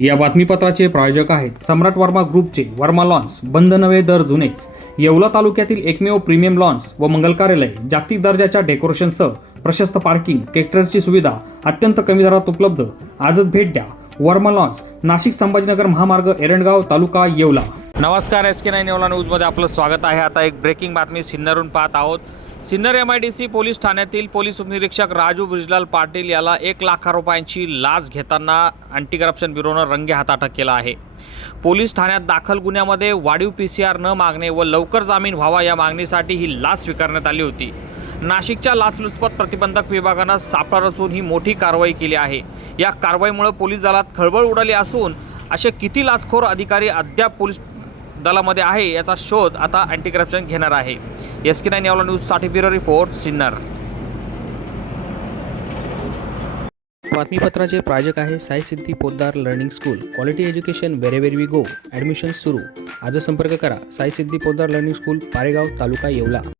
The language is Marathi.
या बातमीपत्राचे प्रायोजक आहेत सम्राट वर्मा ग्रुपचे वर्मा लॉन्स बंद नवे दर जुनेच. येवला तालुक्यातील एकमेव प्रीमियम लॉन्स व मंगल कार्यालय जागतिक दर्जाच्या डेकोरेशनसह प्रशस्त पार्किंग ट्रॅक्टरची सुविधा अत्यंत कमी दरात उपलब्ध. आजच भेट द्या. वर्मा लॉन्स नाशिक संभाजीनगर महामार्ग एरणगाव तालुका येवला. नमस्कार एस के नाईन येवला न्यूजमध्ये आपलं स्वागत आहे. आता एक ब्रेकिंग बातमी सिन्नरून पाहत आहोत. Sinnar M I D C police ठाण्यातील पोलीस उपनिरीक्षक राजू ब्रिजलाल पाटील याला एक लाख रुपयांची लाच घेताना अँटी करप्शन ब्युरोनं रंगे हात अटक केला आहे. पोलीस ठाण्यात दाखल गुन्ह्यामध्ये वाढीव पी सी आर न मागणे व लवकर जामीन व्हावा या मागणीसाठी ही लाच स्वीकारण्यात आली होती. नाशिकच्या लाचलुचपत प्रतिबंधक विभागानं सापळा रचून ही मोठी कारवाई केली आहे. या कारवाईमुळे पोलीस दलात खळबळ उडाली असून असे किती लाचखोर अधिकारी अद्याप पोलीस दलामध्ये आहे याचा शोध आता अँटी करप्शन घेणार आहे. एस के नाईन यावला न्यूजसाठी ब्युरो रिपोर्ट सिन्नर. बातमीपत्राचे प्रायोजक आहे Sai Siddhi Podar learning school. Quality education wherever we go. Admission सुरू. आज संपर्क करा. Sai Siddhi Podar learning school Paregaon taluka Yeola.